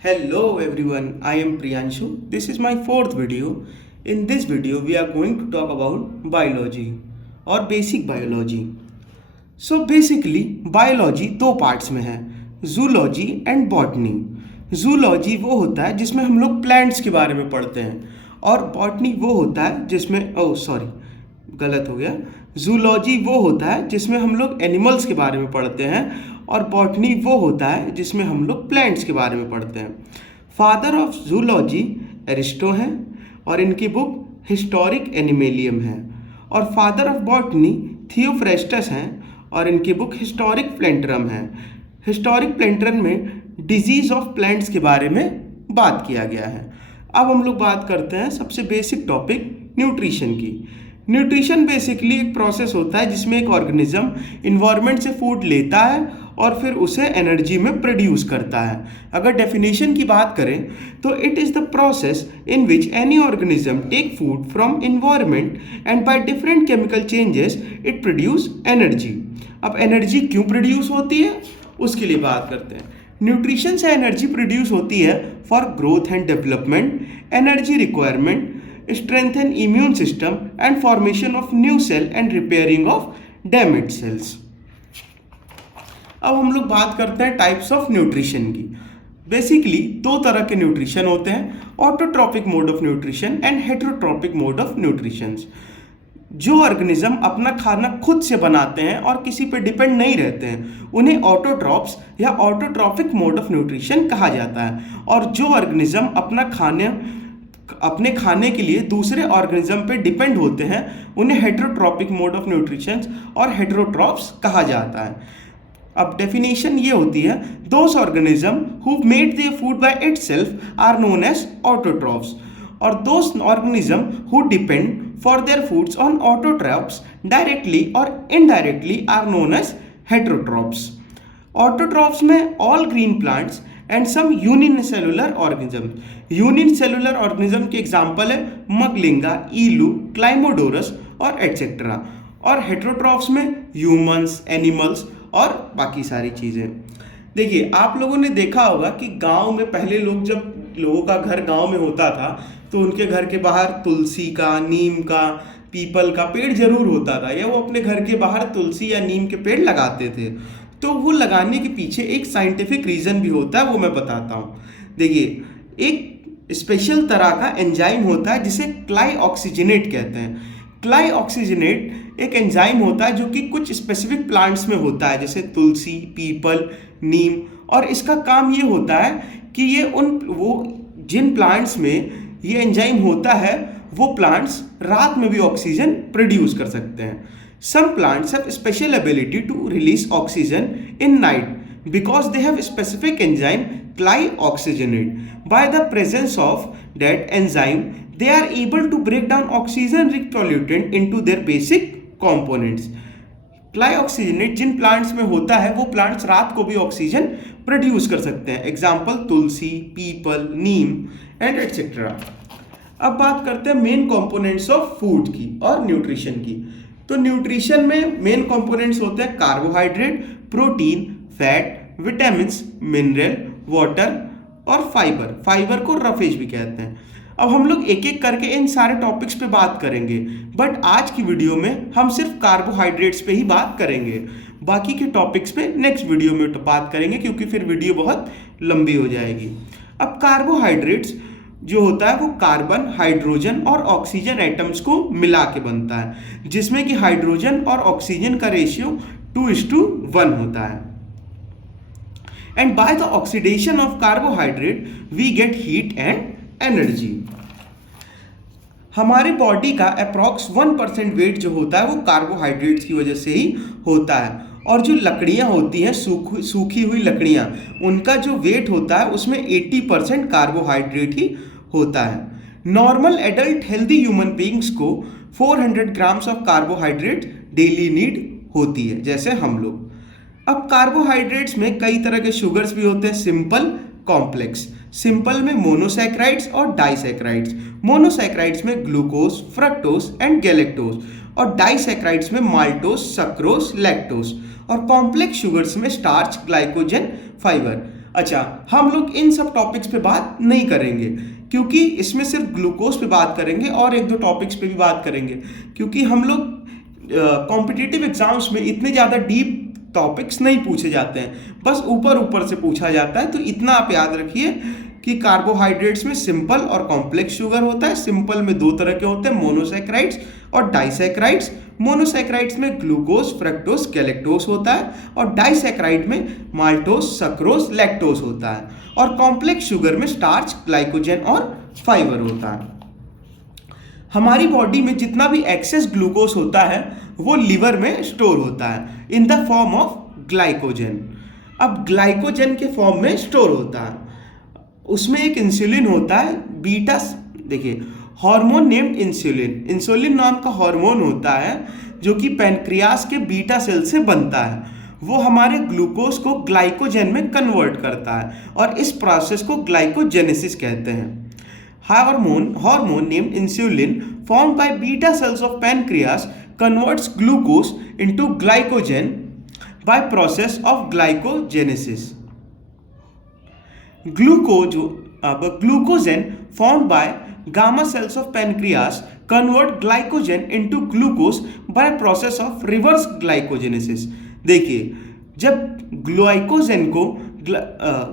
Hello everyone, I am Priyanshu. This is my fourth video. In this video, we are going to talk about biology or basic biology. So basically, biology दो parts में है, zoology and botany. Zoology वो होता है जिसमें हम लोग plants के बारे में पढ़ते हैं और बॉटनी वो होता है जिसमें गलत हो गया. जूलॉजी वो होता है जिसमें हम लोग एनिमल्स के बारे में पढ़ते हैं और बॉटनी वो होता है जिसमें हम लोग प्लांट्स के बारे में पढ़ते हैं. फादर ऑफ जूलॉजी एरिस्टो हैं और इनकी बुक हिस्टोरिक एनिमेलियम है. और फादर ऑफ बॉटनी थियोफ्रेस्टस हैं और इनकी बुक हिस्टोरिक प्लेंटरम है. हिस्टोरिक प्लेंटरम में डिजीज ऑफ प्लांट्स के बारे में बात किया गया है. अब हम लोग बात करते हैं सबसे बेसिक टॉपिक न्यूट्रिशन की. न्यूट्रिशन बेसिकली एक प्रोसेस होता है जिसमें एक ऑर्गेनिज्म इन्वायरमेंट से फूड लेता है और फिर उसे एनर्जी में प्रोड्यूस करता है. अगर डेफिनेशन की बात करें तो it is the process in which any organism take food from environment and by different chemical changes it produce energy. अब एनर्जी क्यों प्रोड्यूस होती है उसके लिए बात करते हैं. न्यूट्रिशन से एनर्जी प्रोड्यूस होती है for growth and development, energy requirement, strengthen immune system and formation of new cell and repairing of damaged cells. अब हम लोग बात करते हैं टाइप्स ऑफ न्यूट्रिशन की. बेसिकली दो तरह के न्यूट्रिशन होते हैं, autotrophic mode of nutrition and heterotrophic mode of nutrition. जो ऑर्गेनिज्म अपना खाना खुद से बनाते हैं और किसी पे डिपेंड नहीं रहते हैं उन्हें ऑटोट्रॉप्स या ऑटोट्रॉपिक मोड ऑफ न्यूट्रिशन कहा जाता है. और जो ऑर्गेनिज्म अपने खाने के लिए दूसरे ऑर्गेनिज्म पे डिपेंड होते हैं उन्हें हेटेरोट्रॉपिक मोड ऑफ न्यूट्रिशन और हेटेरोट्रॉप्स कहा जाता है. अब डेफिनेशन ये होती है, those organism who made their food by itself are known as autotrophs और those organism who depend for their foods on autotrophs directly और indirectly are known as heterotrophs. Autotrophs में all green plants and some unicellular organism. Unicellular organism के example है मगलिंगा, ILU, क्लाइमोडोरस और etcetera. और heterotrophs में humans, animals और बाकी सारी चीज़ें. देखिए, आप लोगों ने देखा होगा कि गांव में पहले जब लोगों का घर गांव में होता था तो उनके घर के बाहर तुलसी का, नीम का, पीपल का पेड़ जरूर होता था या वो अपने घर के बाहर तुलसी या नीम के पेड़ लगाते थे. तो वो लगाने के पीछे एक साइंटिफिक रीज़न भी होता है, वो मैं बताता हूँ. देखिए, एक स्पेशल तरह का एंजाइम होता है जिसे क्लाई ऑक्सीजनेट कहते हैं. क्लाई ऑक्सीजनेट एक एंजाइम होता है जो कि कुछ स्पेसिफिक प्लांट्स में होता है जैसे तुलसी, पीपल, नीम. और इसका काम ये होता है कि ये जिन प्लांट्स में ये एंजाइम होता है वो प्लांट्स रात में भी ऑक्सीजन प्रोड्यूस कर सकते हैं. Some plants have special ability to release oxygen in night because they have specific enzyme glyoxygenate. By the presence of that enzyme, they are able to break down oxygen-rich pollutant into their basic components. ग्लाइऑक्सीजनेट जिन plants में होता है वो plants रात को भी oxygen produce कर सकते हैं. Example Tulsi, people, Neem and etcetera. अब बात करते हैं मेन कंपोनेंट्स ऑफ फूड की और न्यूट्रिशन की. तो न्यूट्रिशन में मेन कंपोनेंट्स होते हैं carbohydrate, protein, fat, vitamins, mineral, water और फाइबर. फाइबर को रफेज भी कहते हैं. अब हम लोग एक एक करके इन सारे टॉपिक्स पे बात करेंगे, बट आज की वीडियो में हम सिर्फ कार्बोहाइड्रेट्स पे ही बात करेंगे. बाकी के टॉपिक्स पे नेक्स्ट वीडियो में तो बात करेंगे क्योंकि फिर वीडियो बहुत लंबी हो जाएगी. अब कार्बोहाइड्रेट्स जो होता है वो कार्बन, हाइड्रोजन और ऑक्सीजन एटम्स को मिला के बनता है जिसमें कि हाइड्रोजन और ऑक्सीजन का रेशियो 2:1 होता है. And by the oxidation of carbohydrate we get heat and energy. हमारे बॉडी का अप्रॉक्स 1% वेट जो होता है वो कार्बोहाइड्रेट्स की वजह से ही होता है. और जो लकड़ियाँ होती हैं, सूखी हुई लकड़ियाँ, उनका जो वेट होता है उसमें 80% कार्बोहाइड्रेट ही होता है. Normal adult healthy human beings को 400 grams of carbohydrate daily need होती है, जैसे हम लोग. अब कार्बोहाइड्रेट्स में कई तरह के शुगर्स भी होते हैं, सिंपल, कॉम्प्लेक्स. सिंपल में मोनोसैकेराइड्स और डाइसैकेराइड्स. मोनोसैकेराइड्स में ग्लूकोज, फ्रक्टोज एंड गैलेक्टोज और डाइसैकेराइड्स में माल्टोज, सक्रोज, लैक्टोज. और कॉम्प्लेक्स शुगर्स में स्टार्च, ग्लाइकोजन, फाइबर. अच्छा, हम लोग इन सब टॉपिक्स पे बात नहीं करेंगे क्योंकि इसमें सिर्फ ग्लूकोज पे बात करेंगे और एक दो टॉपिक्स पे भी बात करेंगे, क्योंकि हम लोग कॉम्पिटिटिव एग्जाम्स में इतने ज़्यादा डीप टॉपिक्स नहीं पूछे जाते हैं, बस ऊपर ऊपर से पूछा जाता है। तो इतना आप याद रखिए कि कार्बोहाइड्रेट्स में सिंपल और कॉम्प्लेक्स शुगर होता है। सिंपल में दो तरह के होते हैं, मोनोसैकेराइड्स और डाइसैकेराइड्स। मोनोसैकेराइड्स में ग्लूकोज, फ्रक्टोज, गैलेक्टोज होता है और डाइसैकेराइड में माल्टोज, सक्रोज, लैक्टोज होता है। और कॉम्प्लेक्स शुगर में स्टार्च, ग्लाइकोजन और फाइबर होता है। हमारी बॉडी में जितना भी एक्सेस ग्लूकोज होता है वो लिवर में स्टोर होता है in the form of glycogen. अब ग्लाइकोजन के फॉर्म में स्टोर होता है, उसमें एक इंसुलिन होता है बीटा, देखिए हार्मोन नेम्ड इंसुलिन। इंसुलिन नाम का हार्मोन होता है जो कि पैनक्रियास के बीटा सेल से बनता है। वो हमारे ग्लूकोज को ग्लाइकोजन में कन्वर्ट करता है और इस प्रोसेस को ग्लाइकोजेनेसिस कहते हैं। Hormone named insulin formed by beta cells of pancreas converts glucose into glycogen by process of glycogenesis. Glucogen formed by gamma cells of pancreas convert glycogen into glucose by process of reverse glycogenesis. देखिए, जब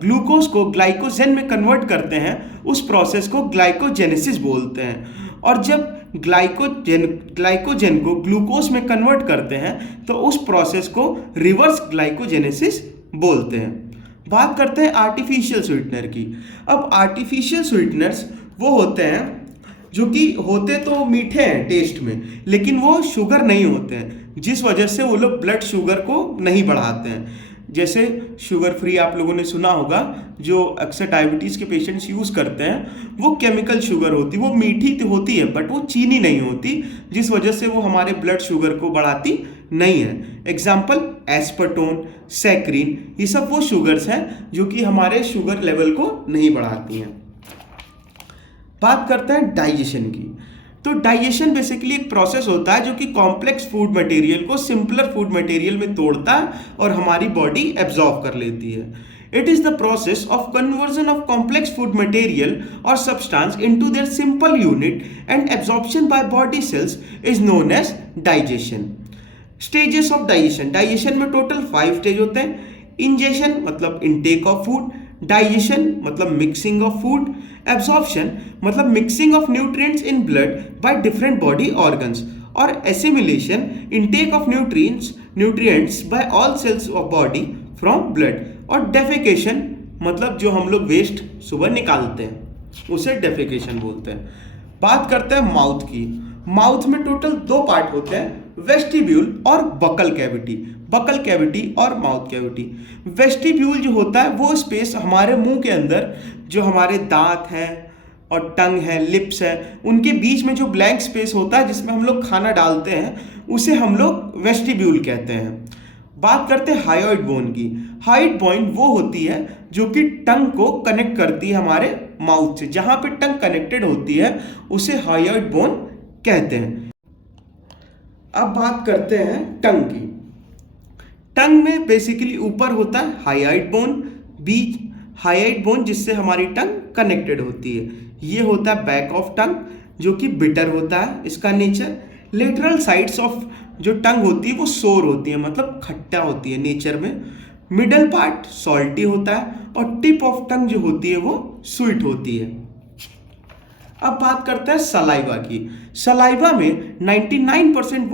glucose को glycogen में convert करते हैं उस process को glycogenesis बोलते हैं। और जब ग्लाइकोजन को ग्लूकोज में कन्वर्ट करते हैं तो उस प्रोसेस को रिवर्स ग्लाइकोजेनेसिस बोलते हैं। बात करते हैं आर्टिफिशियल स्वीटनर की। अब आर्टिफिशियल स्वीटनर्स वो होते हैं जो कि होते तो मीठे हैं टेस्ट में, लेकिन वो शुगर नहीं होते हैं, जिस वजह से वो लोग ब्लड शुगर को नहीं बढ़ाते हैं। जैसे शुगर फ्री आप लोगों ने सुना होगा, जो अक्सर डायबिटीज़ के पेशेंट्स यूज़ करते हैं, वो केमिकल शुगर होती है, वो मीठी तो होती है बट वो चीनी नहीं होती, जिस वजह से वो हमारे ब्लड शुगर को बढ़ाती नहीं है। एग्जाम्पल एस्पर्टोन, सैक्रिन, ये सब वो शुगर्स हैं जो कि हमारे शुगर लेवल को नहीं बढ़ाती हैं। बात करते हैं डाइजेशन की। तो डाइजेशन बेसिकली एक प्रोसेस होता है जो कि कॉम्प्लेक्स फूड मटेरियल को सिंपलर फूड मटेरियल में तोड़ता है और हमारी बॉडी एब्जॉर्ब कर लेती है। It is the process of conversion of complex food material और substance into their simple unit and absorption by body cells is known as digestion. Stages of digestion. Digestion में टोटल 5 स्टेज होते हैं। Ingestion मतलब intake of food, digestion मतलब mixing of food, absorption मतलब mixing of nutrients in blood by different body organs, और assimilation intake of nutrients by all cells of body from blood, और defecation मतलब जो हम लोग वेस्ट सुबह निकालते हैं उसे डेफिकेशन बोलते हैं। बात करते हैं माउथ की। माउथ में टोटल 2 पार्ट होते हैं, वेस्टिब्यूल और बकल कैविटी। बकल कैविटी और माउथ कैविटी। वेस्टिब्यूल जो होता है वो स्पेस हमारे मुंह के अंदर जो हमारे दांत हैं और टंग है, लिप्स है, उनके बीच में जो ब्लैंक स्पेस होता है जिसमें हम लोग खाना डालते हैं उसे हम लोग वेस्टिब्यूल कहते हैं। बात करते हैं हायोइड बोन की। हायोइड बोन वो होती है जो कि टंग को कनेक्ट करती है हमारे माउथ से। जहाँ पे टंग कनेक्टेड होती है उसे हायोइड बोन कहते हैं। अब बात करते हैं टंग की। टंग में बेसिकली ऊपर होता है हायोइड बोन, बीच हायोइड बोन जिससे हमारी टंग कनेक्टेड होती है। ये होता है बैक ऑफ टंग जो कि बिटर होता है इसका नेचर। लेटरल साइड्स ऑफ जो टंग होती है वो सोर होती है, मतलब खट्टा होती है नेचर में। मिडल पार्ट सॉल्टी होता है और टिप ऑफ टंग जो होती है वो स्वीट होती है। अब बात करते हैं सलाइवा की। सलाइवा में 99%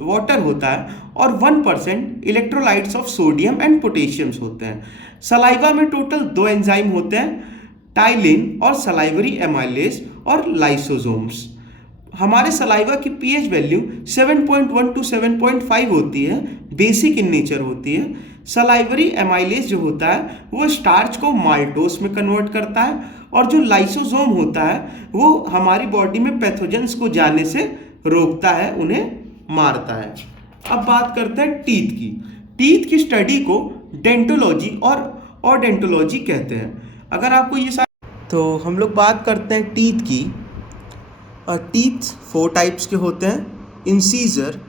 वाटर होता है और 1% electrolytes of sodium and potassiums होते हैं। सलाइवा में टोटल 2 एंजाइम होते हैं, टाइलिन और सलाइवरी एमाइलेज और लाइसोसोम्स। हमारे सलाइवा की पीएच वैल्यू 7.1 to 7.5 होती है, बेसिक इन नेचर होती है। सलाइवरी एमाइलेज जो होता है वो स्टार्च को माल्टोस में कन्वर्ट करता है और जो लाइसोसोम होता है वो हमारी बॉडी में पैथोजेंस को जाने से रोकता है, उन्हें मारता है। अब बात करते हैं टीथ की। टीथ की स्टडी को डेंटोलॉजी और डेंटोलॉजी कहते हैं। अगर आपको ये तो हम लोग बात करते हैं टीथ की। और टीथ 4 टाइप्स के होते हैं, incisor,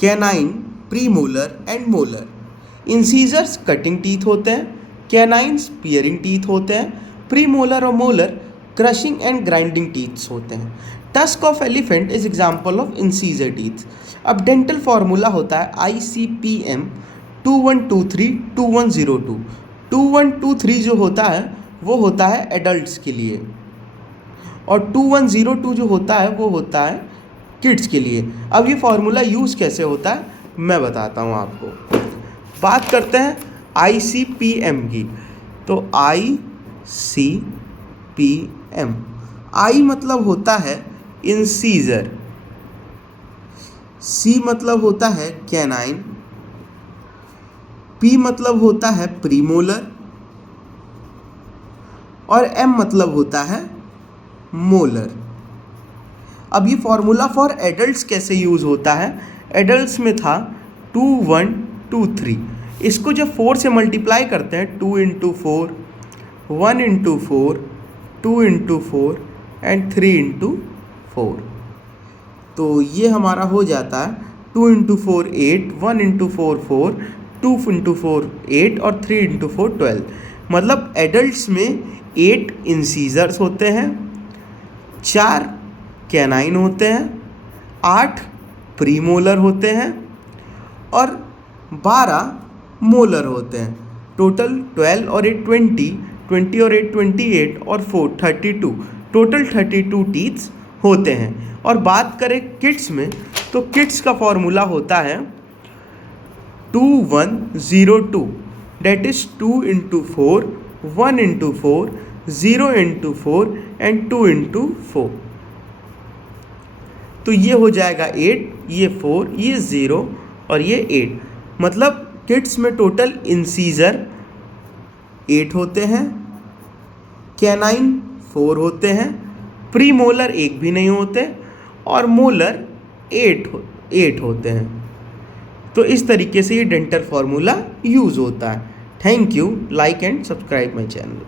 canine, premolar and molar. Incisors cutting teeth होते हैं, कैनाइन्स पियरिंग टीथ होते हैं, प्रीमोलर और molar crushing and grinding teeths होते हैं। Tusk of elephant is example of incisor teeth. अब डेंटल फार्मूला होता है ICPM 2123 2102। 2123 जो होता है वो होता है एडल्ट्स के लिए, और 2102 जो होता है वो होता है किड्स के लिए। अब ये फार्मूला यूज़ कैसे होता है मैं बताता हूँ आपको। बात करते हैं ICPM की। तो ICPM, I मतलब होता है इंसीजर, C मतलब होता है कैनाइन, P मतलब होता है प्रीमोलर और M मतलब होता है मोलर। अब ये फॉर्मूला फॉर एडल्ट्स कैसे यूज़ होता है, एडल्ट्स में था 2123, इसको जब 4 से मल्टीप्लाई करते हैं 2 × 4, 1 × 4, 2 × 4 एंड 3 × 4, तो ये हमारा हो जाता है 2 × 4 8, 1 × 4 4, 2 × 4 8 और 3 × 4 12। मतलब एडल्ट्स में 8 इंसीजर्स होते हैं, 4 कैनाइन होते हैं, 8 प्रीमोलर होते हैं और 12 मोलर होते हैं। टोटल 12 और 8 20, 20 और 8 28 और 4 32, टोटल 32 टीथ्स होते हैं। और बात करें किड्स में, तो किड्स का फॉर्मूला होता है 2102, डेट इज 2 × 4, 1 × 4, 0 × 4 एंड 2 × 4। तो ये हो जाएगा 8, ये 4, ये 0 और ये 8। मतलब किड्स में टोटल इंसीजर 8 होते हैं, कैनाइन 4 होते हैं, प्रीमोलर एक भी नहीं होते और मोलर 8 होते हैं। तो इस तरीके से ये डेंटल फार्मूला यूज़ होता है। Thank you, like and subscribe my channel.